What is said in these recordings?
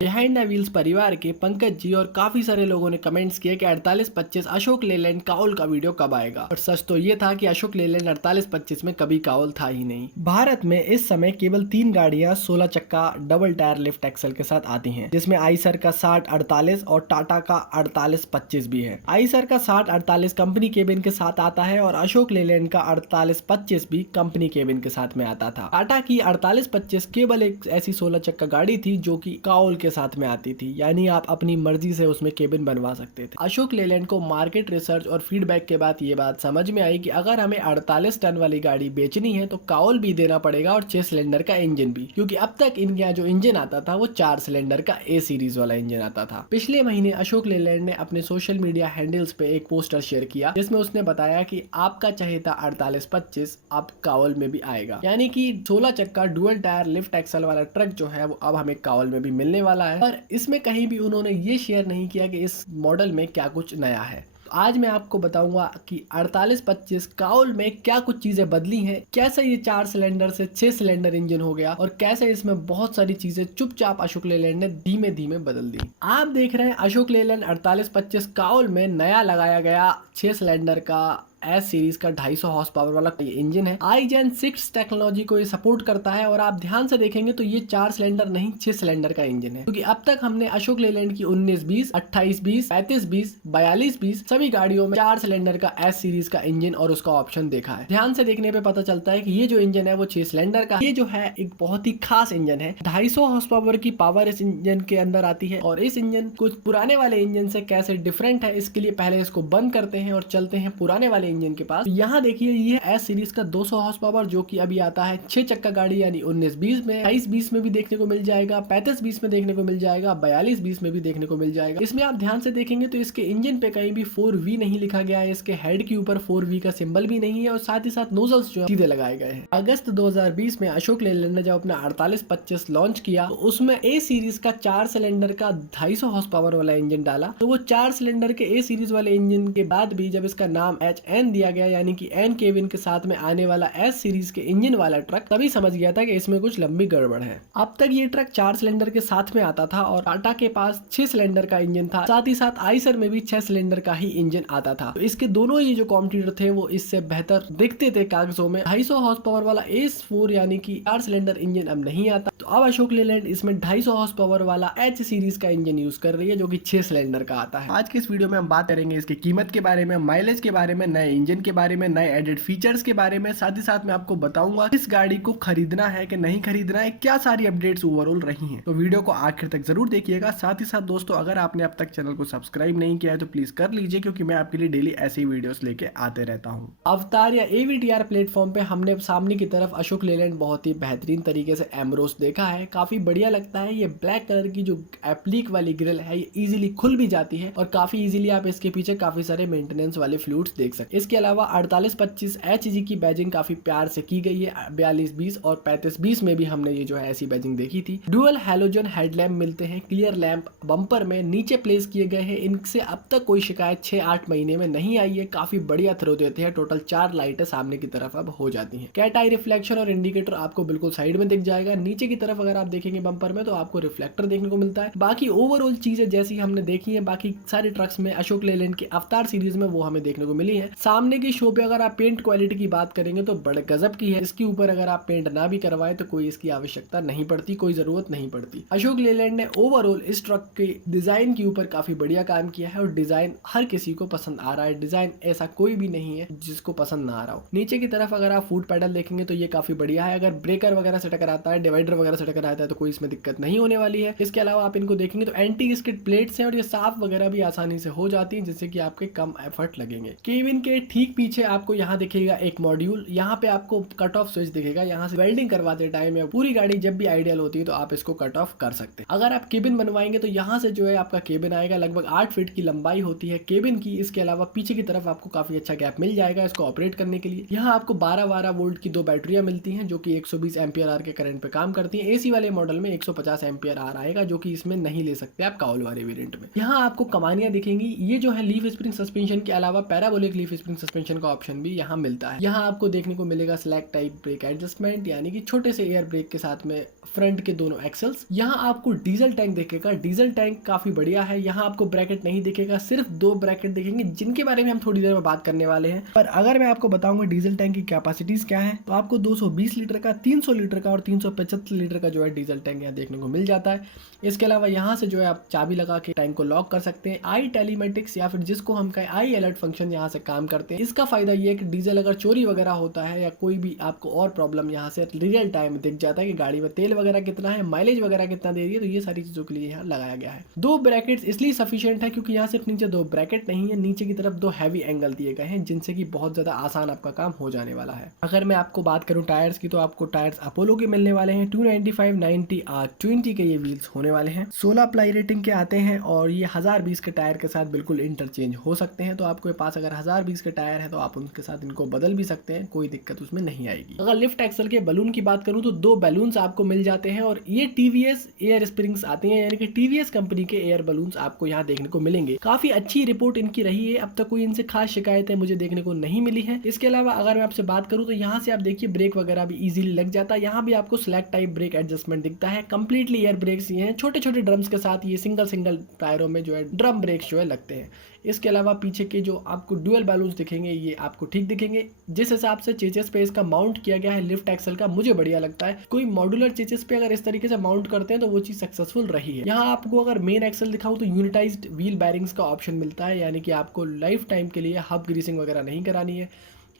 Behind the wheels परिवार के पंकज जी और काफी सारे लोगों ने कमेंट्स किए कि 4825 अशोक लेलैंड काउल का वीडियो कब आएगा। और सच तो ये था कि अशोक लेलैंड 4825 में कभी काउल था ही नहीं। भारत में इस समय केवल 3 गाड़ियां 16 चक्का डबल टायर लिफ्ट एक्सल के साथ आती हैं, जिसमें आइसर का 6048 और टाटा का 4825 भी है। आइसर का 6048 कंपनी केबिन के साथ आता है और अशोक लेलैंड का 4825 भी कंपनी केबिन के साथ में आता था। टाटा की 4825 केवल एक ऐसी 16 चक्का गाड़ी थी जो कि काउल के साथ में आती थी, यानी आप अपनी मर्जी से उसमें केबिन बनवा सकते थे। अशोक लेलैंड को मार्केट रिसर्च और फीडबैक के बाद ये बात समझ में आई कि अगर हमें 48 टन वाली गाड़ी बेचनी है तो काउल भी देना पड़ेगा और 6 सिलेंडर का इंजन भी, क्योंकि अब तक इनके यहाँ जो इंजन आता था वो 4 सिलेंडर का ए सीरीज वाला इंजन आता था। पिछले महीने अशोक लेलैंड ने अपने सोशल मीडिया हैंडल्स पे एक पोस्टर शेयर किया जिसमें उसने बताया कि आपका चहेता 4825 अब काउल में भी आएगा, यानी कि 16 चक्का डुअल टायर लिफ्ट एक्सल वाला ट्रक जो है वो अब हमें काउल में भी मिलने वाला है। पर इसमें कहीं भी उन्होंने ये शेयर नहीं किया कि इस मॉडल में क्या कुछ नया है। तो आज मैं आपको बताऊंगा कि 4825 काउल में क्या कुछ चीजें बदली हैं, कैसे ये 4 सिलेंडर से 6 सिलेंडर इंजन हो गया और कैसे इसमें बहुत सारी चीजें चुपचाप अशोक लेलैंड ने धीमे धीमे बदल दी। आप देख रहे हैं अशोक लेलैंड 4825 काउल में नया लगाया गया 6 सिलेंडर का एस सीरीज का 250 हॉर्स पावर वाला ये इंजन है। iGen 6 टेक्नोलॉजी को ये सपोर्ट करता है और आप ध्यान से देखेंगे तो ये 4 सिलेंडर नहीं 6 सिलेंडर का इंजन है, क्योंकि अब तक हमने अशोक लेलैंड की 1920, 2820, 3520, 4220 सभी गाड़ियों में 4 सिलेंडर का एस सीरीज का इंजन और उसका ऑप्शन देखा है। ध्यान से देखने पे पता चलता है कि ये जो इंजन है वो 6 सिलेंडर का, ये जो है एक बहुत ही खास इंजन है। 250 हॉर्स पावर की पावर इस इंजन के अंदर आती है और इस इंजन कुछ पुराने वाले इंजन से कैसे डिफरेंट है इसके लिए पहले इसको बंद करते हैं और चलते हैं पुराने वाले इंजन के पास। यहाँ देखिए ये एस सीरीज का 200 हॉर्स पावर जो कि अभी आता है 6 चक्का गाड़ी यानी 1920 में, 2820 में भी देखने को मिल जाएगा, 3520 में देखने को मिल जाएगा, 4220 में भी देखने को मिल जाएगा। इसमें आप ध्यान से देखेंगे तो इसके इंजन पे कहीं भी 4V नहीं लिखा गया है, इसके हेड के ऊपर 4V का सिंबल भी नहीं है और साथ ही साथ नोजल्स जो सीधे लगाए गए हैं। अगस्त 2020 में अशोक लेलैंड ने जब अपना 4825 लॉन्च किया तो उसमें ए सीरीज का 4 सिलेंडर का 250 हॉर्स पावर वाला इंजन डाला। तो वो 4 सिलेंडर के ए सीरीज वाले इंजन के बाद भी जब इसका नाम HN दिया गया, यानी कि एन केविन के साथ में आने वाला एस सीरीज के इंजन वाला ट्रक, तभी समझ गया था कि इसमें कुछ लंबी गड़बड़ है। अब तक ये ट्रक 4 सिलेंडर के साथ में आता था और टाटा के पास 6 सिलेंडर का इंजन था, साथ ही साथ आइसर में भी 6 सिलेंडर का ही इंजन आता था। तो इसके दोनों ही जो कॉम्पिटिटर थे वो इससे बेहतर दिखते थे कागजों में। 250 हॉर्स पावर वाला एस4 यानी कि 4 सिलेंडर इंजन अब नहीं आता, तो अब अशोक लेलैंड इसमें 250 हॉर्स पावर वाला एच सीरीज का इंजन यूज कर रही है जो कि 6 सिलेंडर का आता है। आज के इस वीडियो में हम बात करेंगे इसकी कीमत के बारे में, माइलेज के बारे में, नए इंजन के बारे में, नए एडेड फीचर्स के बारे में, साथ ही साथ मैं आपको बताऊंगा इस गाड़ी को खरीदना है कि नहीं खरीदना है, क्या सारी अपडेट्स ओवरऑल रही हैं। तो वीडियो को आखिर तक जरूर देखिएगा। साथ ही साथ दोस्तों अगर आपने अब तक चैनल को सब्सक्राइब नहीं किया है तो प्लीज कर लीजिए, क्योंकि मैं आपके लिए डेली ऐसे ही वीडियोस लेके आते रहता हूँ। अवतार या AVTR प्लेटफॉर्म पे हमने सामने की तरफ अशोक लेलैंड बहुत ही बेहतरीन तरीके से एमरोस देखा है, काफी बढ़िया लगता है। ये ब्लैक कलर की जो एप्लिक वाली ग्रिल है ये इजीली खुल भी जाती है और काफी इजीली आप इसके पीछे काफी सारे मेंटेनेंस वाले फ्लूइड्स देख सकते हैं। इसके अलावा 4825 HG की बैजिंग काफी प्यार से की गई है। 4220 और 3520 में भी हमने ये जो है ऐसी बैजिंग देखी थी। डुअल हैलोजन हेडलैम्प मिलते हैं, क्लियर लैंप बम्पर में नीचे प्लेस किए गए हैं। इनसे अब तक कोई शिकायत 6-8 महीने में नहीं आई है, काफी बढ़िया थ्रो देते हैं। टोटल 4 लाइटें सामने की तरफ अब हो जाती हैं। कैट आई रिफ्लेक्शन और इंडिकेटर आपको बिल्कुल साइड में दिख जाएगा। नीचे की तरफ अगर आप देखेंगे बम्पर में तो आपको रिफ्लेक्टर देखने को मिलता है। बाकी ओवरऑल चीजें जैसी हमने देखी है बाकी सारे ट्रक्स में अशोक लेलैंड के अवतार सीरीज में वो हमें देखने को मिली है। सामने की शो पे अगर आप पेंट क्वालिटी की बात करेंगे तो बड़े गजब की है। इसके ऊपर अगर आप पेंट ना भी करवाए तो कोई इसकी आवश्यकता नहीं पड़ती, कोई जरूरत नहीं पड़ती। अशोक लेलैंड ने ओवरऑल इस ट्रक के डिजाइन के ऊपर काफी बढ़िया काम किया है और डिजाइन हर किसी को पसंद आ रहा है। डिजाइन ऐसा कोई भी नहीं है जिसको पसंद ना आ रहा हो। नीचे की तरफ अगर आप फुट पैडल देखेंगे तो ये काफी बढ़िया है। अगर ब्रेकर वगैरह से टकराता है, डिवाइडर वगैरह से टकराता है तो कोई इसमें दिक्कत नहीं होने वाली है। इसके अलावा आप इनको देखेंगे तो एंटी स्किड प्लेट्स हैं और ये साफ वगैरह भी आसानी से हो जाती है, जिससे कि आपके कम एफर्ट लगेंगे। केबिन के ठीक पीछे आपको यहाँ दिखेगा एक मॉड्यूल, यहाँ पे आपको कट ऑफ स्विच दिखेगा। यहाँ से वेल्डिंग करवाते टाइम या पूरी गाड़ी जब भी आइडियल होती है तो आप इसको कट ऑफ कर सकते हैं। अगर आप केबिन बनवाएंगे तो यहाँ से जो है आपका केबिन आएगा, लगभग 8 फीट की लंबाई होती है केबिन की। इसके अलावा पीछे की तरफ आपको काफी अच्छा गैप मिल जाएगा इसको ऑपरेट करने के लिए। यहाँ आपको 12 वोल्ट की 2 बैटरियां मिलती हैं जो कि 120 एम्पियर आर के करंट पे काम करती हैं। AC वाले मॉडल में 150 एम्पियर आर आएगा जो कि इसमें नहीं ले सकते आप काउल वाले वेरिएंट में। यहाँ आपको कमानियां दिखेंगी। ये जो है लीफ स्प्रिंग सस्पेंशन के अलावा पैराबोलिक लीफ स्प्रिंग सस्पेंशन का ऑप्शन भी यहाँ मिलता है। यहाँ आपको देखने को मिलेगा स्लैक टाइप ब्रेक एडजस्टमेंट, यानी कि छोटे से एयर ब्रेक के साथ में फ्रंट के दोनों एक्सेल्स। यहाँ आपको डीजल टैंक दिखेगा, डीजल टैंक काफी बढ़िया है। यहाँ आपको ब्रैकेट नहीं दिखेगा, सिर्फ 2 ब्रैकेट दिखेंगे जिनके बारे में हम थोड़ी देर में बात करने वाले हैं। पर अगर मैं आपको बताऊंगा डीजल टैंक की कैपेसिटीज क्या है, तो आपको 220 लीटर का, 300 लीटर का और 375 लीटर का जो है डीजल टैंक यहाँ देखने को मिल जाता है। इसके अलावा यहाँ से जो है आप चाबी लगा के टैंक को लॉक कर सकते हैं। आई टेलीमेटिक्स या फिर जिसको हम कहें आई अलर्ट फंक्शन यहाँ से काम करते हैं। इसका फायदा ये है कि डीजल अगर चोरी वगैरह होता है या कोई भी आपको और प्रॉब्लम यहाँ से रियल टाइम दिख जाता है कि गाड़ी में तेल वगैरह कितना है, माइलेज वगैरह कितना दे रही है, तो ये सारी चीजों के लिए यहाँ लगाया गया है। 2 ब्रैकेट्स इसलिए सफिशिएंट है क्योंकि यहाँ सिर्फ नीचे 2 ब्रैकेट नहीं है, नीचे की तरफ 2 हैवी एंगल दिए गए हैं जिनसे कि बहुत ज्यादा आसान आपका काम हो जाने वाला है। अगर मैं आपको बात करूँ टायर्स की, तो आपको टायर्स अपोलो के मिलने वाले हैं। 295 90 R20 के ये व्हील्स होने वाले हैं। 16 प्लाई रेटिंग के आते हैं और ये 1020 के टायर के साथ बिल्कुल इंटरचेंज हो सकते हैं। तो आपके पास अगर 1020 के टायर है तो आप उनके साथ इनको बदल भी सकते हैं, कोई दिक्कत उसमें नहीं आएगी। अगर लिफ्ट एक्सल के बलून की बात करूं तो 2 बैलून्स आपको मिल जाते हैं और ये टीवीएस एयर स्प्रिंग्स आते हैं, यानी कि टीवीएस कंपनी के एयर बलून्स आपको यहाँ देखने को मिलेंगे। काफी अच्छी रिपोर्ट इनकी रही है, अब तक कोई इनसे खास शिकायतें मुझे देखने को नहीं मिली है। इसके अलावा अगर मैं आपसे बात करूं तो यहाँ से आप देखिए ब्रेक वगैरह भी इजीली लग जाता है। यहाँ भी आपको स्लैक टाइप ब्रेक एडजस्टमेंट दिखता है। कंप्लीटली एयर ब्रेक्स ये हैं, छोटे छोटे ड्रम्स के साथ ये सिंगल टायरों में जो है ड्रम ब्रेक्स जो है लगते हैं। इसके अलावा पीछे के जो आपको डुअल बैलून्स दिखेंगे ये आपको ठीक दिखेंगे। जिस हिसाब से चेचेस पे इसका माउंट किया गया है लिफ्ट एक्सल का, मुझे बढ़िया लगता है। कोई मॉड्यूलर चेचेस पे अगर इस तरीके से माउंट करते हैं तो वो चीज सक्सेसफुल रही है। यहाँ आपको अगर मेन एक्सल दिखाऊं तो यूनिटाइज्ड व्हील बैरिंग्स का ऑप्शन मिलता है, यानी कि आपको लाइफ टाइम के लिए हब ग्रीसिंग वगैरह नहीं करानी है।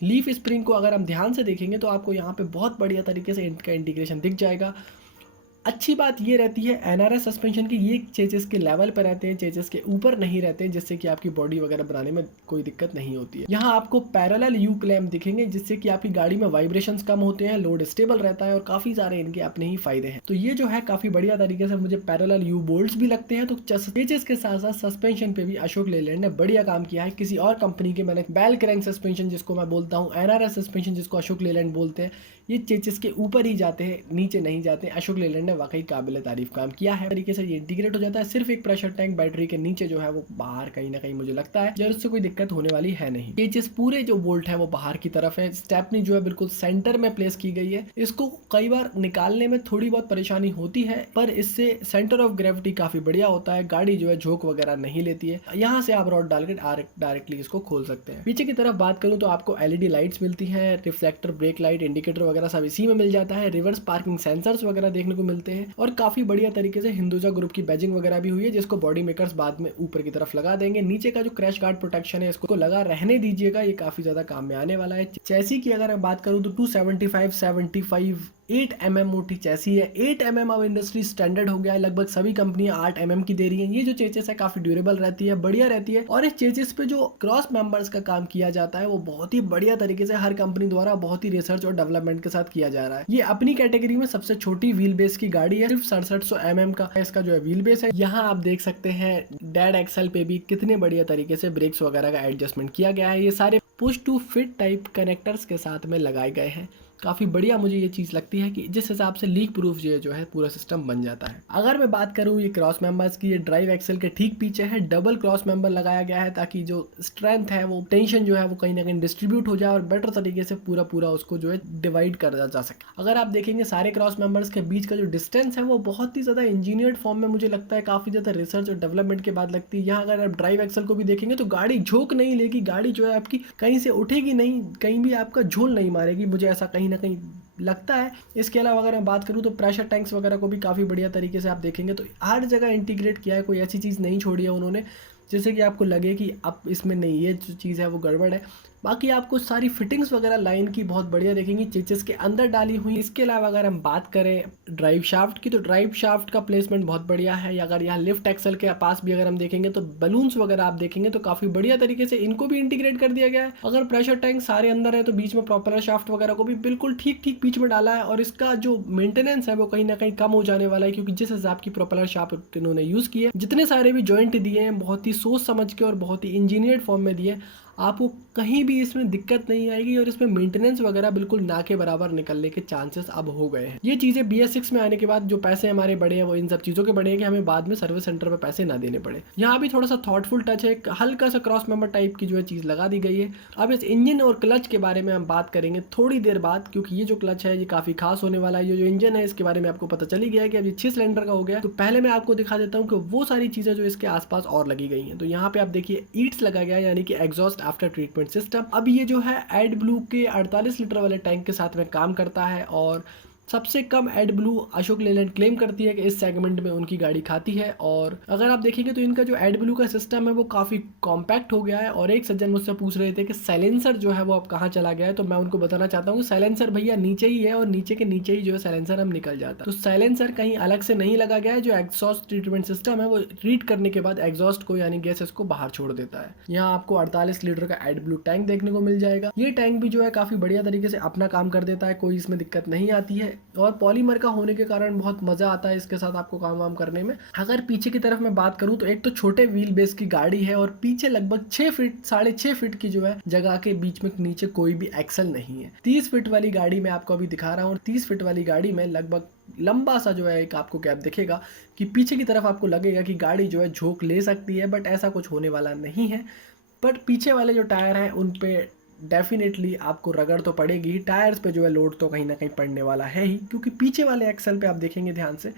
लीफ स्प्रिंग को अगर हम ध्यान से देखेंगे तो आपको यहाँ पे बहुत बढ़िया तरीके से इनका इंटीग्रेशन दिख जाएगा। अच्छी बात ये रहती है एनआरएस सस्पेंशन की, ये चेचेस के लेवल पर रहते हैं, चेचेस के ऊपर नहीं रहते हैं, जिससे कि आपकी बॉडी वगैरह बनाने में कोई दिक्कत नहीं होती है। यहाँ आपको पैरेलल यू क्लैम्प दिखेंगे जिससे कि आपकी गाड़ी में वाइब्रेशंस कम होते हैं, लोड स्टेबल रहता है और काफी सारे इनके अपने ही फायदे हैं। तो ये जो है काफी बढ़िया तरीके से मुझे पैरेलल यू बोल्ट्स भी लगते हैं। तो चेचेस के साथ साथ सस्पेंशन पे भी अशोक लेलैंड ने बढ़िया काम किया है। किसी और कंपनी के मैंने बेल क्रैंक सस्पेंशन जिसको मैं बोलता हूँ, एनआरएस सस्पेंशन जिसको अशोक लेलैंड बोलते हैं, ये चेचेस के ऊपर ही जाते हैं, नीचे नहीं जाते। अशोक लेलैंड ने वाकई काबिल तारीफ काम किया है। तरीके से ये इंटीग्रेट हो जाता है। सिर्फ एक प्रेशर टैंक बैटरी के नीचे जो है वो बाहर कहीं ना कहीं मुझे लगता है, जब उससे कोई दिक्कत होने वाली है नहीं। चेचेस पूरे जो बोल्ट है वो बाहर की तरफ है। स्टेपनी जो है बिल्कुल सेंटर में प्लेस की गई है। इसको कई बार निकालने में थोड़ी बहुत परेशानी होती है, पर इससे सेंटर ऑफ ग्रेविटी काफी बढ़िया होता है। गाड़ी जो है झोंक वगैरह नहीं लेती है। यहाँ से आप रॉड डालकर डायरेक्टली इसको खोल सकते हैं। पीछे की तरफ बात करूं तो आपको एलईडी लाइट्स मिलती है, रिफ्लेक्टर, ब्रेक लाइट, इंडिकेटर वगैरह सब इसी में मिल जाता है। रिवर्स पार्किंग सेंसर्स वगैरह देखने को मिलते हैं और काफी बढ़िया तरीके से हिंदुजा ग्रुप की बैजिंग वगैरह भी हुई है, जिसको बॉडी मेकर्स बाद में ऊपर की तरफ लगा देंगे। नीचे का जो क्रैश गार्ड प्रोटेक्शन है इसको लगा रहने दीजिएगा, ये काफी ज्यादा काम में आने वाला है। चैसी की अगर मैं बात करूं तो 275/75 8 mm मोटी चैसी है। 8 mm अब इंडस्ट्री स्टैंडर्ड हो गया है, लगभग सभी कंपनियां 8 mm की दे रही हैं। ये जो चेचेस है काफी ड्यूरेबल रहती है, बढ़िया रहती है। और इस चेचेस पे जो क्रॉस मेंबर्स का काम किया जाता है वो बहुत ही बढ़िया तरीके से हर कंपनी द्वारा बहुत ही रिसर्च और डेवलपमेंट के साथ किया जा रहा है। ये अपनी कैटेगरी में सबसे छोटी व्हील बेस की गाड़ी है, सिर्फ 6700 mm का इसका जो है व्हील बेस है। यहाँ आप देख सकते हैं डेड एक्सल पे भी कितने बढ़िया तरीके से ब्रेक्स वगैरह का एडजस्टमेंट किया गया है। ये सारे push to fit type connectors के साथ में लगाए गए हैं। काफ़ी बढ़िया मुझे ये चीज़ लगती है कि जिस हिसाब से लीक प्रूफ जो है पूरा सिस्टम बन जाता है। अगर मैं बात करूँ ये क्रॉस मेंबर्स की, ये ड्राइव एक्सल के ठीक पीछे है डबल क्रॉस मेंबर लगाया गया है, ताकि जो स्ट्रेंथ है वो टेंशन जो है वो कहीं ना कहीं डिस्ट्रीब्यूट हो जाए और बेटर तरीके से पूरा उसको जो है डिवाइड करा जा सके। अगर आप देखेंगे सारे क्रॉस मेंबर्स के बीच का जो डिस्टेंस है वो बहुत ही ज़्यादा इंजीनियर्ड फॉर्म में मुझे लगता है काफ़ी ज़्यादा रिसर्च और डेवलपमेंट के बाद लगती है। यहाँ अगर आप ड्राइव एक्सल को भी देखेंगे तो गाड़ी झोंक नहीं लेगी, गाड़ी जो है आपकी कहीं से उठेगी नहीं, कहीं भी आपका झोल नहीं मारेगी, मुझे ऐसा कहीं ना कहीं लगता है। इसके अलावा अगर मैं बात करूं तो प्रेशर टैंक्स वगैरह को भी काफ़ी बढ़िया तरीके से आप देखेंगे तो हर जगह इंटीग्रेट किया है, कोई ऐसी चीज़ नहीं छोड़ी है उन्होंने जैसे कि आपको लगे कि अब इसमें नहीं, ये जो चीज़ है वो गड़बड़ है। बाकी आपको सारी फिटिंग्स वगैरह लाइन की बहुत बढ़िया देखेंगी, चेचेस के अंदर डाली हुई। इसके अलावा अगर हम बात करें ड्राइव शाफ्ट की तो ड्राइव शाफ्ट का प्लेसमेंट बहुत बढ़िया है। अगर यहाँ लिफ्ट एक्सल के पास भी अगर हम देखेंगे तो बलून्स वगैरह आप देखेंगे तो काफ़ी बढ़िया तरीके से इनको भी इंटीग्रेट कर दिया गया है। अगर प्रेशर टैंक सारे अंदर है तो बीच में प्रोपेलर शाफ्ट वगैरह को भी बिल्कुल ठीक बीच में डाला है और इसका जो मेंटेनेंस है वो कहीं ना कहीं कम हो जाने वाला है, क्योंकि जिस हिसाब की प्रोपेलर शाफ्ट इन्होंने यूज़ की है, जितने सारे भी जॉइंट दिए हैं बहुत ही सोच समझ के और बहुत ही इंजीनियर्ड फॉर्म में दिए, आपको कहीं भी इसमें दिक्कत नहीं आएगी और इसमें मेंटेनेंस वगैरह बिल्कुल ना के बराबर निकलने के चांसेस अब हो गए हैं। ये चीज़ें BS6 में आने के बाद जो पैसे हमारे बढ़े हैं वो इन सब चीज़ों के बढ़े हैं कि हमें बाद में सर्विस सेंटर पे पैसे ना देने पड़े। यहाँ भी थोड़ा सा थॉटफुल टच है, हल्का सा क्रॉस मेंबर टाइप की जो है चीज़ लगा दी गई है। अब इस इंजन और क्लच के बारे में हम बात करेंगे थोड़ी देर बाद, क्योंकि ये जो क्लच है ये काफ़ी खास होने वाला है। ये जो इंजन है इसके बारे में आपको पता चली गया है कि अब ये 6 सिलेंडर का हो गया। तो पहले मैं आपको दिखा देता हूँ कि वो सारी चीज़ें जो इसके आसपास और लगी गई हैं। तो यहाँ पे आप देखिए ईट्स लगा गया, यानी कि एग्जॉस्ट आफ्टर ट्रीटमेंट सिस्टम। अब ये जो है एडब्लू के 48 लीटर वाले टैंक के साथ में काम करता है और सबसे कम एडब्लू अशोक लेलैंड क्लेम करती है कि इस सेगमेंट में उनकी गाड़ी खाती है। और अगर आप देखेंगे तो इनका जो एडब्लू का सिस्टम है वो काफ़ी कॉम्पैक्ट हो गया है। और एक सज्जन मुझसे पूछ रहे थे कि साइलेंसर जो है वो अब कहाँ चला गया है, तो मैं उनको बताना चाहता हूँ कि साइलेंसर भैया नीचे ही है और नीचे के नीचे ही जो है साइलेंसर हम निकल जाता है। तो साइलेंसर कहीं अलग से नहीं लगा गया है। जो एग्जॉस्ट ट्रीटमेंट सिस्टम है वो रीड करने के बाद एग्जॉस्ट को यानी गैसेस को बाहर छोड़ देता है। यहाँ आपको 48 लीटर का एडब्लू टैंक देखने को मिल जाएगा। ये टैंक भी जो है काफ़ी बढ़िया तरीके से अपना काम कर देता है, कोई इसमें दिक्कत नहीं आती है। और पॉलीमर का होने के कारण बहुत मजा आता है इसके साथ आपको काम वाम करने में। अगर पीछे की तरफ मैं बात करूं तो एक तो छोटे व्हील बेस की गाड़ी है और पीछे लगभग 6 फीट 6.5 फीट की जो है जगह के बीच में नीचे कोई भी एक्सल नहीं है। 30 फीट वाली गाड़ी में आपको अभी दिखा रहा हूँ और 30 फीट वाली गाड़ी में लगभग लंबा सा जो है एक आपको गैप दिखेगा कि पीछे की तरफ आपको लगेगा कि गाड़ी जो है झोंक ले सकती है, बट ऐसा कुछ होने वाला नहीं है। बट पीछे वाले जो टायर हैं उन पे डेफिनेटली आपको रगड़ तो पड़ेगी ही, टायर्स पे जो है लोड तो कहीं ना कहीं पड़ने वाला है ही, क्योंकि पीछे वाले एक्सल पे आप देखेंगे ध्यान से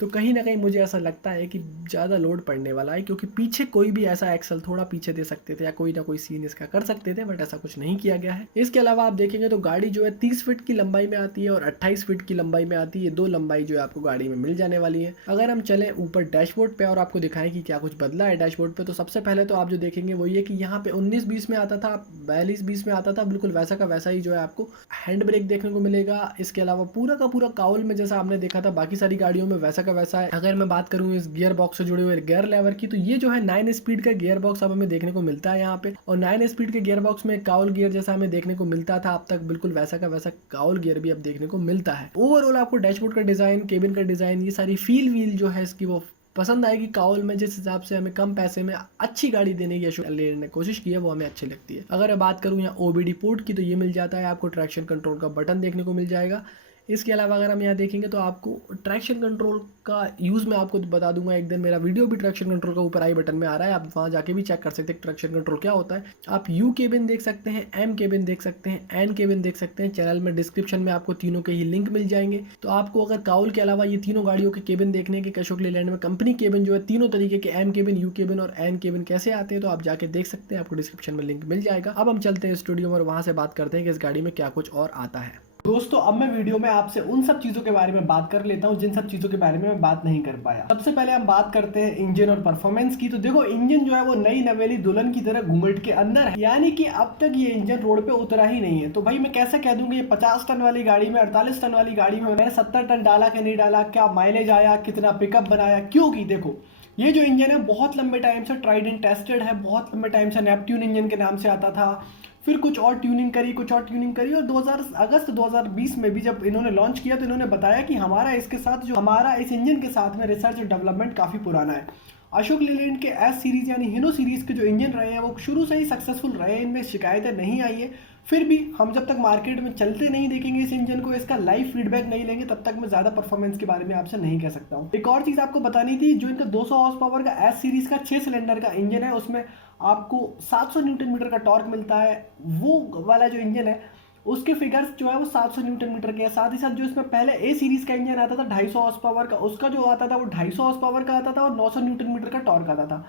तो कहीं ना कहीं मुझे ऐसा लगता है कि ज़्यादा लोड पड़ने वाला है, क्योंकि पीछे कोई भी ऐसा एक्सल थोड़ा पीछे दे सकते थे या कोई ना कोई सीन इसका कर सकते थे, बट ऐसा कुछ नहीं किया गया है। इसके अलावा आप देखेंगे तो गाड़ी जो है 30 फीट की लंबाई में आती है और 28 फीट की लंबाई में आती है। 2 लंबाई जो है आपको गाड़ी में मिल जाने वाली है। अगर हम चले ऊपर डैशबोर्ड पे और आपको दिखाएं कि क्या कुछ बदला है डैशबोर्ड पे, तो सबसे पहले तो आप जो देखेंगे वो ये कि यहाँ पे 19-20 में आता था, 42-20 में आता था, बिल्कुल वैसा का वैसा ही जो है आपको हैंड ब्रेक देखने को मिलेगा। इसके अलावा पूरा का पूरा काउल में जैसा आपने देखा था बाकी सारी गाड़ियों में वैसा का वैसा है। अगर मैं बात करूं इस गियर बॉक्स से जुड़े हुए गियर लेवर की, तो ये जो है 9 स्पीड का गियर बॉक्स अब हमें देखने को मिलता है यहाँ पे। और 9 स्पीड के गियर बॉक्स में काउल गियर जैसा हमें देखने को मिलता था अब तक, बिल्कुल वैसा का वैसा काउल गियर भी अब देखने को मिलता है। ओवरऑल आपको डैशबोर्ड का डिजाइन, केबिन का डिजाइन, ये सारी फील व्हील जो है इसकी वो पसंद आएगी। काउल में जिस हिसाब से हमें कम पैसे में अच्छी गाड़ी देने की अशोक लेलैंड ने कोशिश की है वो हमें अच्छी लगती है। अगर मैं बात करूँ यहाँ OBD पोर्ट की, तो ये मिल जाता है आपको। ट्रैक्शन कंट्रोल का बटन देखने को मिल जाएगा। इसके अलावा अगर हम यहाँ देखेंगे तो आपको ट्रैक्शन कंट्रोल का यूज़ मैं आपको बता दूंगा एक दिन। मेरा वीडियो भी ट्रैक्शन कंट्रोल का ऊपर आई बटन में आ रहा है, आप वहाँ जाके भी चेक कर सकते हैं ट्रैक्शन कंट्रोल क्या होता है। आप U केबिन देख सकते हैं, M केबिन देख सकते हैं, N केबिन देख सकते हैं। चैनल में डिस्क्रिप्शन में आपको तीनों के ही लिंक मिल जाएंगे। तो आपको अगर काउल के अलावा ये तीनों गाड़ियों के केबिन देखने के अशोक लेलैंड में कंपनी केबिन जो है तीनों तरीके के M केबिन, U केबिन और N केबिन कैसे आते हैं, तो आप जाके देख सकते हैं, आपको डिस्क्रिप्शन में लिंक मिल जाएगा। अब हम चलते हैं स्टूडियो में और वहाँ से बात करते हैं कि इस गाड़ी में क्या कुछ और आता है। दोस्तों अब मैं वीडियो में आपसे उन सब चीज़ों के बारे में बात कर लेता हूं जिन सब चीज़ों के बारे में मैं बात नहीं कर पाया। सबसे पहले हम बात करते हैं इंजन और परफॉर्मेंस की। तो देखो इंजन जो है वो नई नवेली दुल्हन की तरह घूंघट के अंदर है, यानी कि अब तक ये इंजन रोड पे उतरा ही नहीं है। तो भाई मैं कैसे कह दूंगी ये 50 टन वाली गाड़ी में, 48 टन वाली गाड़ी में मैंने 70 टन डाला कि नहीं डाला, क्या माइलेज आया, कितना पिकअप बनाया, क्योंकि देखो ये जो इंजन है बहुत लंबे टाइम से ट्राइड एंड टेस्टेड है। बहुत लंबे टाइम से नेपट्यून इंजन के नाम से आता था, फिर कुछ और ट्यूनिंग करी और 2000 अगस्त 2020 में भी जब इन्होंने लॉन्च किया तो इन्होंने बताया कि हमारा इसके साथ जो हमारा इस इंजन के साथ में रिसर्च और डेवलपमेंट काफ़ी पुराना है। अशोक लेलैंड के एस सीरीज यानी हिनो सीरीज के जो इंजन रहे हैं वो शुरू से ही सक्सेसफुल रहे, इनमें शिकायतें नहीं आई है। फिर भी हम जब तक मार्केट में चलते नहीं देखेंगे इस इंजन को, इसका लाइव फीडबैक नहीं लेंगे, तब तक मैं ज़्यादा परफॉर्मेंस के बारे में आपसे नहीं कह सकता हूँ। एक और चीज़ आपको बतानी थी, जो इनका 200 हॉर्स पावर का एस सीरीज का 6 सिलेंडर का इंजन है उसमें आपको 700 न्यूटन मीटर का टॉर्क मिलता है। वो वाला जो इंजन है उसके फिगर्स जो है वो 700 न्यूटन मीटर के है। साथ ही साथ जो इसमें पहले ए सीरीज का इंजन आता था 250 हॉर्स पावर का, उसका जो आता था वो 250 हॉर्स पावर का आता था और 900 न्यूटन मीटर का टॉर्क आता था।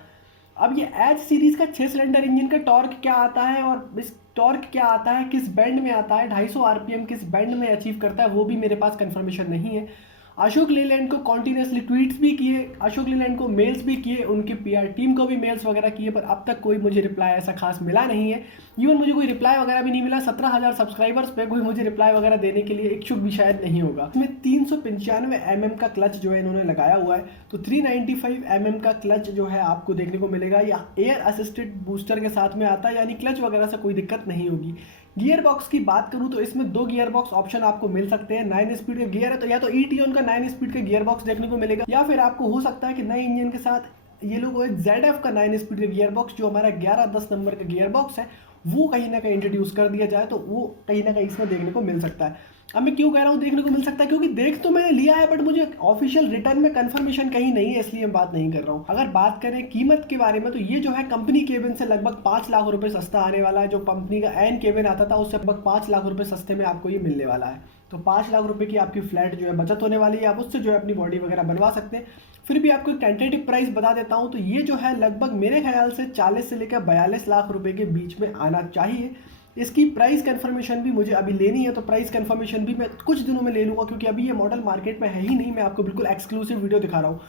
अब ये एच सीरीज का 6 सिलेंडर इंजन का टॉर्क क्या आता है और इस टॉर्क क्या आता है, किस बैंड में आता है, 250 आरपीएम किस बैंड में अचीव करता है, वो भी मेरे पास कंफर्मेशन नहीं है। अशोक लेलैंड को कॉन्टिन्यूसली ट्वीट्स भी किए, अशोक लेलैंड को मेल्स भी किए, उनके पीआर टीम को भी मेल्स वगैरह किए, पर अब तक कोई मुझे रिप्लाई ऐसा खास मिला नहीं है। इवन मुझे कोई रिप्लाई वगैरह भी नहीं मिला। 17,000 सब्सक्राइबर्स पे कोई मुझे रिप्लाई वगैरह देने के लिए इच्छुक भी शायद नहीं होगा। इसमें 395 mm का क्लच जो है इन्होंने लगाया हुआ है, तो 395 mm का क्लच जो है आपको देखने को मिलेगा। या एयर असिस्टेड बूस्टर के साथ में आता है, यानी क्लच वगैरह से कोई दिक्कत नहीं होगी। गियर बॉक्स की बात करूं तो इसमें 2 गियर बॉक्स ऑप्शन आपको मिल सकते हैं। 9 स्पीड का गियर है तो या तो ईटीओन का 9 स्पीड का गियर बॉक्स देखने को मिलेगा, या फिर आपको हो सकता है कि नए इंजन के साथ ये लोग ZF का 9 स्पीड का गियर बॉक्स, जो हमारा 11-10 नंबर का गियर बॉक्स है, वो कहीं ना कहीं इंट्रोड्यूस कर दिया जाए तो वो कहीं ना कहीं इसमें देखने को मिल सकता है। अब मैं क्यों कह रहा हूँ देखने को मिल सकता है, क्योंकि देख तो मैंने लिया है बट मुझे ऑफिशियल रिटर्न में कंफर्मेशन कहीं नहीं है, इसलिए मैं बात नहीं कर रहा हूँ। अगर बात करें कीमत के बारे में तो ये जो है कंपनी केबिन से लगभग 5 लाख रुपए सस्ता आने वाला है। जो कंपनी का एन केबिन आता था उससे लगभग 5 लाख रुपए सस्ते में आपको ये मिलने वाला है। तो 5 लाख रुपए की आपकी फ्लैट जो है बचत होने वाली है, आप उससे जो है अपनी बॉडी वगैरह बनवा सकते हैं। फिर भी आपको एक टेंटेटिव प्राइस बता देता हूँ, तो ये जो है लगभग मेरे ख्याल से 40 से लेकर 42 लाख रुपए के बीच में आना चाहिए। इसकी प्राइस कंफर्मेशन भी मुझे अभी लेनी है, तो प्राइस कंफर्मेशन भी मैं कुछ दिनों में ले लूँगा, क्योंकि अभी ये मॉडल मार्केट में है ही नहीं। मैं आपको बिल्कुल एक्सक्लूसिव वीडियो दिखा रहा हूँ।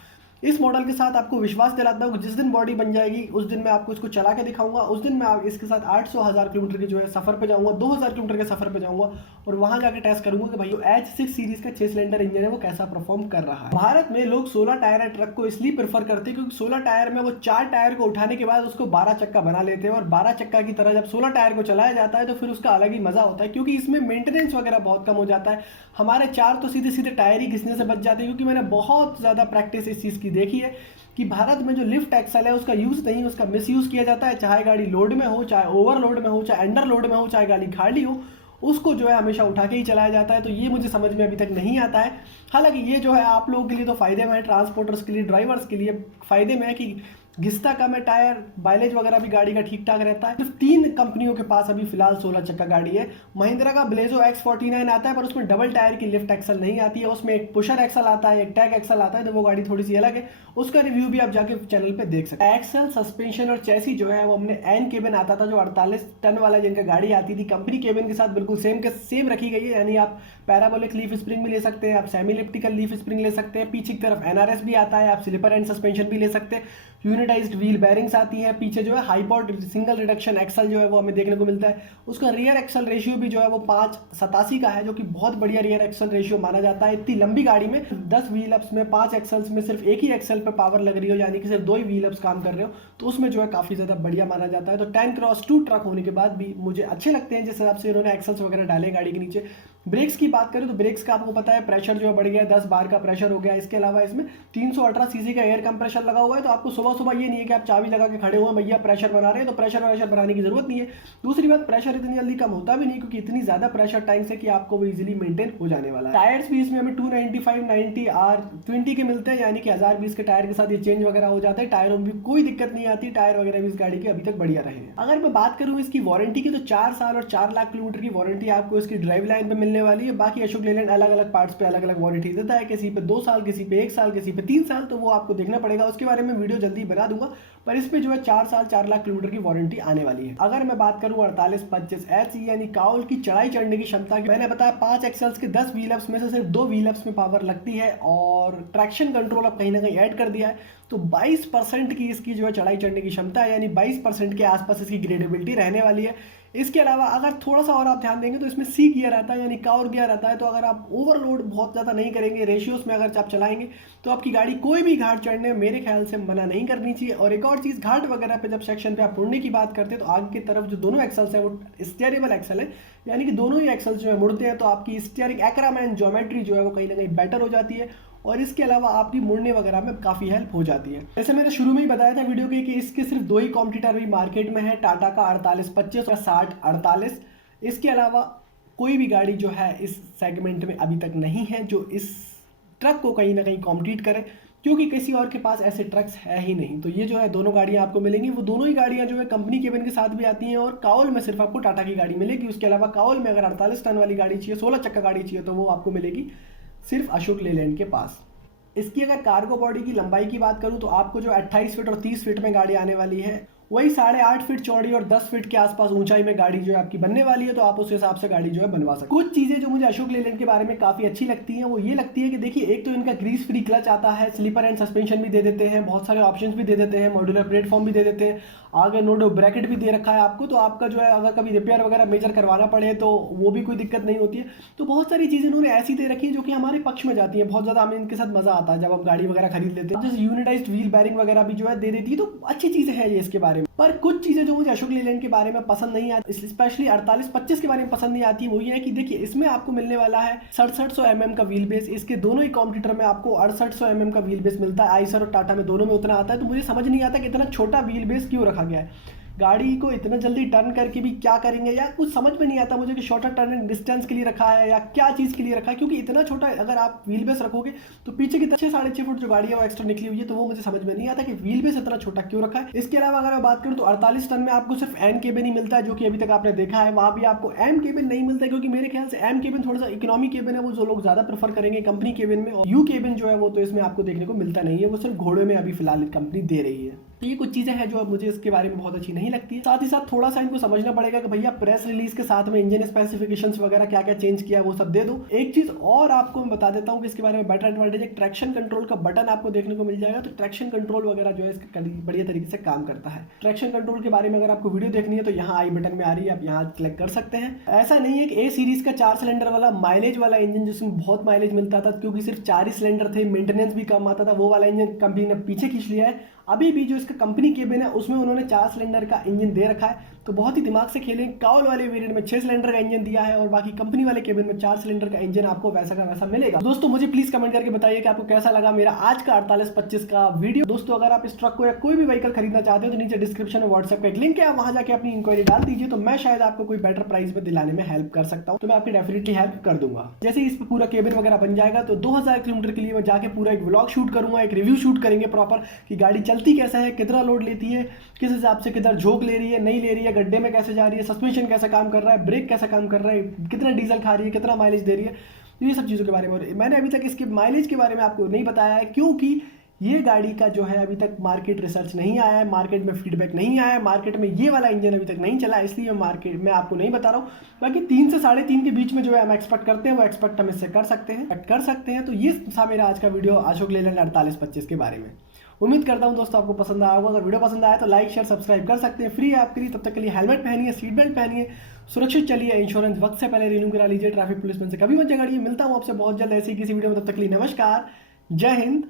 इस मॉडल के साथ आपको विश्वास दिलाता हूँ कि जिस दिन बॉडी बन जाएगी उस दिन मैं आपको इसको चला के दिखाऊंगा। उस दिन मैं इसके साथ 800,000 किलोमीटर के जो है सफ़र पे जाऊंगा, 2000 किलोमीटर के सफ़र पे जाऊंगा और वहां जाके टेस्ट करूंगा कि भाई H6 सीरीज का 6 सिलेंडर इंजन है वो कैसा परफॉर्म कर रहा है। भारत में लोग 16 टायर ट्रक को इसलिए प्रेफर करते हैं क्योंकि 16 टायर में वो 4 टायर को उठाने के बाद उसको 12 चक्का बना लेते हैं, और 12 चक्का की तरह जब 16 टायर को चलाया जाता है तो फिर उसका अलग ही मजा होता है, क्योंकि इसमें मेंटेनेंस वगैरह बहुत कम हो जाता है। हमारे 4 तो सीधे सीधे टायर ही घिसने से बच जाते हैं, क्योंकि मैंने बहुत ज़्यादा प्रैक्टिस इस चीज़ की देखी है कि भारत में जो लिफ्ट एक्सल है उसका यूज़ नहीं, उसका मिसयूज़ किया जाता है। चाहे गाड़ी लोड में हो, चाहे ओवरलोड में हो, चाहे अंडर लोड में हो, चाहे गाड़ी खाली हो, उसको जो है हमेशा उठा के ही चलाया जाता है। तो ये मुझे समझ में अभी तक नहीं आता है। हालांकि ये जो है आप लोगों के लिए तो फ़ायदे में है, ट्रांसपोर्टर्स के लिए, ड्राइवर्स के लिए फ़ायदे में है कि घिसता कम है टायर, माइलेज वगैरह भी गाड़ी का ठीक ठाक रहता है। सिर्फ 3 कंपनियों के पास अभी फिलहाल 16 चक्का गाड़ी है। महिंद्रा का ब्लेजो X49 आता है पर उसमें डबल टायर की लिफ्ट एक्सल नहीं आती है, उसमें एक पुशर एक्सल आता है, एक टैग एक्सल आता है, तो वो गाड़ी थोड़ी सी अलग है। उसका रिव्यू भी आप जाके चैनल पे देख सकते हैं। एक्सल, सस्पेंशन और चैसी जो है वो हमने एन केबिन आता था जो 48 टन वाला जिनका गाड़ी आती थी, कंपनी केबिन के साथ बिल्कुल सेम के सेम रखी गई है। यानी आप पैराबोलिक लीफ स्प्रिंग भी ले सकते हैं, आप सेमी इलिप्टिकल लीफ स्प्रिंग ले सकते हैं, पीछे की तरफ NRS भी आता है, आप स्लीपर एंड सस्पेंशन भी ले सकते हैं, यूनिटाइज्ड व्हील बैरिंग्स आती है, पीछे जो है हाइपॉड सिंगल रिडक्शन एक्सल जो है वो हमें देखने को मिलता है। उसका रियर एक्सल रेशियो भी जो है वो 587 का है, जो कि बहुत बढ़िया रियर एक्सल रेशियो माना जाता है। इतनी लंबी गाड़ी में 10 व्हील अप्स में 5 एक्सल्स में सिर्फ एक ही एक्सल पे पावर लग रही हो, यानी कि सिर्फ 2 ही व्हील अप्स काम कर रहे हो, तो उसमें जो है काफ़ी ज़्यादा बढ़िया माना जाता है। तो 10x2 ट्रक होने के बाद भी मुझे अच्छे लगते हैं जिस हिसाब से इन्होंने एक्सल्स वगैरह डाले गाड़ी के नीचे। ब्रेक्स की बात करें तो ब्रेक्स का आपको पता है प्रेशर जो है बढ़ गया है, 10 बार का प्रेशर हो गया। इसके अलावा इसमें 318 सीसी का एयर कंप्रेशर लगा हुआ है, तो आपको सुबह सुबह ये नहीं है कि आप चाबी लगा के खड़े हुए भैया प्रेशर बना रहे हैं, तो प्रेशर बनाने की जरूरत नहीं है। दूसरी बात, प्रेशर इतनी जल्दी कम होता भी नहीं, क्योंकि इतनी ज्यादा प्रेशर टैंक है कि आपको वो इजीली मेंटेन हो जाने वाला है। टायर्स भी इसमें हमें 295 90 R20 के मिलते हैं, यानी कि 1020 के टायर के साथ ये चेंज वगैरह हो जाते हैं। टायरों में भी कोई दिक्कत नहीं आती, टायर वगैरह भी इस गाड़ी के अभी तक बढ़िया रहे हैं। अगर मैं बात करूँ इसकी वारंटी की तो 4 साल और 4 लाख किलोमीटर की वारंटी आपको इसकी ड्राइव लाइन पे मिलने वाली है। बाकी अशोक लेलैंड अलग अलग पार्ट्स पे अलग अलग वारंटी देता है, किसी पे 2 साल, किसी पे 1 साल, किसी पे 3 साल, तो वो आपको देखना पड़ेगा। उसके बारे में वीडियो जल्दी बना दूंगा, पर इस पे जो है 4 साल 4 लाख किलोमीटर की वारंटी आने वाली है। अगर मैं बात करूं 4825 यानी काउल की चढ़ाई चढ़ने की क्षमता की, मैंने बताया 5 एक्सल्स के 10 व्हील अप्स में से सिर्फ 2 व्हील अप्स में पावर लगती है, और ट्रैक्शन कंट्रोल अब कहीं ना कहीं ऐड कर दिया है, तो 22% की इसकी जो है चढ़ाई चढ़ने की क्षमता है, यानी 22% के आसपास इसकी ग्रेडेबिलिटी रहने वाली है। इसके अलावा अगर थोड़ा सा और आप ध्यान देंगे तो इसमें सी गियर आता है, यानी काउर गियर आता है, तो अगर आप ओवरलोड बहुत ज़्यादा नहीं करेंगे, रेशियोस में अगर आप चलाएंगे तो आपकी गाड़ी कोई भी घाट चढ़ने में मेरे ख्याल से मना नहीं करनी चाहिए। और एक और चीज़, घाट वगैरह पे जब सेक्शन पे आप मुड़ने की बात करते हैं तो आगे की तरफ जो दोनों एक्सल्स हैं वो स्टीयरेबल एक्सल है, यानी कि दोनों ही एक्सल्स जो है मुड़ते हैं, तो आपकी स्टीयरिंग एक्रामैन ज्योमेट्री जो है वो कहीं ना कहीं बेटर हो जाती है, और इसके अलावा आपकी मुड़ने वगैरह में काफ़ी हेल्प हो जाती है। जैसे मैंने शुरू में ही बताया था वीडियो के कि इसके सिर्फ 2 ही कॉम्पिटिटर भी मार्केट में है, टाटा का 4825 और 6048। इसके अलावा कोई भी गाड़ी जो है इस सेगमेंट में अभी तक नहीं है जो इस ट्रक को कहीं ना कहीं कॉम्पीट करे, क्योंकि किसी और के पास ऐसे ट्रक्स है ही नहीं। तो ये जो है दोनों गाड़ियाँ आपको मिलेंगी, वो दोनों ही गाड़ियाँ जो है कंपनी केबिन के साथ भी आती हैं, और काउल में सिर्फ आपको टाटा की गाड़ी मिलेगी। उसके अलावा काउल में अगर 48 टन वाली गाड़ी चाहिए, 16 चक्का गाड़ी चाहिए, तो वो आपको मिलेगी सिर्फ अशोक लेलैंड के पास। इसकी अगर कार्गो बॉडी की लंबाई की बात करूं तो आपको जो 28 फीट और 30 फीट में गाड़ी आने वाली है, वही 8.5 फीट चौड़ी और 10 फीट के आसपास ऊंचाई में गाड़ी जो है आपकी बनने वाली है, तो आप उस हिसाब से गाड़ी जो है बनवा सकते हैं। कुछ चीज़ें जो मुझे अशोक लेलैंड के बारे में काफ़ी अच्छी लगती हैं वो ये लगती है कि देखिए, एक तो इनका ग्रीस फ्री क्लच आता है, स्लीपर एंड सस्पेंशन भी दे देते हैं, बहुत सारे ऑप्शंस भी दे देते हैं, मॉड्यूलर प्लेटफॉर्म भी दे देते हैं, आगे नोडो ब्रैकेट भी दे रखा है आपको, तो आपका जो है अगर कभी रिपेयर वगैरह मेजर करवाना पड़े तो वो भी कोई दिक्कत नहीं होती है। तो बहुत सारी चीज़ें इन्होंने ऐसी दे रखी है जो कि हमारे पक्ष में जाती है, बहुत ज़्यादा हमें इनके साथ मजा आता है जब हम गाड़ी वगैरह खरीद लेते हैं। जैसे यूनिटाइज्ड व्हील बैरिंग वगैरह भी जो है दे देती है, तो अच्छी चीज़ें हैं ये इसके बारे में। पर कुछ चीज़ें जो मुझे अशोक लेलैंड के बारे में पसंद नहीं आती, स्पेशली 4825 के बारे में पसंद नहीं आती, वो ये है कि देखिए, इसमें आपको मिलने वाला है 6700 mm का व्हील बेस। इसके दोनों ही कॉम्पिटिटर में आपको 6800 mm का व्हील बेस मिलता है, आइसर और टाटा में दोनों में उतना आता है। तो मुझे समझ नहीं आता कि इतना छोटा व्हील बेस क्यों रखा गया है। गाड़ी को इतना जल्दी टर्न करके भी क्या करेंगे, या कुछ समझ में नहीं आता मुझे कि शॉर्टर टर्निंग डिस्टेंस के लिए रखा है या क्या चीज़ के लिए रखा है। क्योंकि इतना छोटा अगर आप व्हील बेस रखोगे तो पीछे की 6-6.5 फुट जो गाड़ी है वो एक्स्ट्रा निकली हुई है, तो वो मुझे समझ में नहीं आता कि व्हील बेस इतना छोटा क्यों रखा है। इसके अलावा अगर मैं बात करूँ तो 48 टन में आपको सिर्फ एम केबिन ही मिलता है, जो कि अभी तक आपने देखा है। वहाँ भी आपको एम केबिन नहीं मिलता है, क्योंकि मेरे ख्याल से एम केबिन थोड़ा सा इकोनॉमी केबिन है, वो जो लोग ज्यादा प्रेफर करेंगे कंपनी केबिन में। और यू केबिन जो है वो तो इसमें आपको देखने को मिलता नहीं है, वो सिर्फ घोड़े में अभी फिलहाल कंपनी दे रही है। तो ये कुछ चीजें हैं जो मुझे इसके बारे में बहुत अच्छी नहीं लगती है। साथ ही साथ थोड़ा सा इनको समझना पड़ेगा कि भैया प्रेस रिलीज के साथ में इंजन स्पेसिफिकेशंस वगैरह क्या क्या चेंज किया वो सब दे दो। एक चीज और आपको मैं बता देता हूँ कि इसके बारे में बेटर एडवांटेज है, ट्रैक्शन कंट्रोल का बटन आपको देखने को मिल जाएगा। तो ट्रैक्शन कंट्रोल वगैरह जो है इसका बढ़िया तरीके से काम करता है। ट्रैक्शन कंट्रोल के बारे में अगर आपको वीडियो देखनी है तो यहाँ आई बटन में आ रही है, आप यहाँ क्लिक कर सकते हैं। ऐसा नहीं है कि ए सीरीज का 4 सिलेंडर वाला माइलेज वाला इंजन जिसमें बहुत माइलेज मिलता था, क्योंकि सिर्फ 4 ही सिलेंडर थे, मेंटेनेंस भी कम आता था, वो वाला इंजन कंपनी ने पीछे खींच लिया है। अभी भी जो इसका कंपनी केबिन है उसमें उन्होंने 4 सिलेंडर का इंजन दे रखा है। तो बहुत ही दिमाग से खेलें, काउल वाले वेरिएंट में 6 सिलेंडर का इंजन दिया है और बाकी कंपनी वाले केबिन में 4 सिलेंडर का इंजन आपको वैसा का वैसा मिलेगा। दोस्तों मुझे प्लीज कमेंट करके बताइए कि आपको कैसा लगा मेरा आज का 4825 का वीडियो। दोस्तों अगर आप इस ट्रक को या कोई भी व्हीकल खरीदना चाहते हो तो नीचे डिस्क्रिप्शन में व्हाट्सएप का एक लिंक है, वहां जाके अपनी इंक्वायरी डाल दीजिए, तो मैं शायद आपको कोई बेटर प्राइस में दिलाने में हेल्प कर सकता हूँ। तो मैं आपकी डेफिनेटली हेल्प कर दूंगा। जैसे इस पर पूरा केबिन वगैरह बन जाएगा तो 2000 किलोमीटर के लिए मैं जाके पूरा एक व्लॉग शूट करूंगा, एक रिव्यू शूट करेंगे प्रॉपर कि गाड़ी चलती कैसा है, कितना लोड लेती है, किस हिसाब से किधर झोंक ले रही है, नहीं ले रही है, गड्ढे में कैसे जा रही है, सस्पेंशन कैसा काम कर रहा है, ब्रेक कैसा काम कर रहा है, कितना डीजल खा रही है, कितना माइलेज दे रही है, ये सब चीज़ों के बारे में। मैंने अभी तक इसके माइलेज के बारे में आपको नहीं बताया है, क्योंकि ये गाड़ी का जो है अभी तक मार्केट रिसर्च नहीं आया है, मार्केट में फीडबैक नहीं आया है, मार्केट में ये वाला इंजन अभी तक नहीं चला, इसलिए मार्केट में आपको नहीं बता रहा हूँ। बाकी 3 से 3.5 के बीच में जो है हम एक्सपेक्ट करते हैं वो एक्सपेक्ट हम इससे कर सकते हैं। तो ये था मेरा आज का वीडियो अशोक लेलैंड 4825 के बारे में। उम्मीद करता हूं दोस्तों आपको पसंद आया होगा। अगर वीडियो पसंद आया तो लाइक शेयर सब्सक्राइब कर सकते हैं, फ्री है आपके लिए। तब तक के लिए हेलमेट पहनिए, सीट बेल्ट पहनिए, सुरक्षित चलिए, इंश्योरेंस वक्त से पहले रिन्यू करा लीजिए, ट्रैफिक पुलिस से कभी मत झगड़िए। मिलता हूं आपसे बहुत जल्द ऐसी किसी वीडियो में, तब तक के लिए नमस्कार, जय हिंद।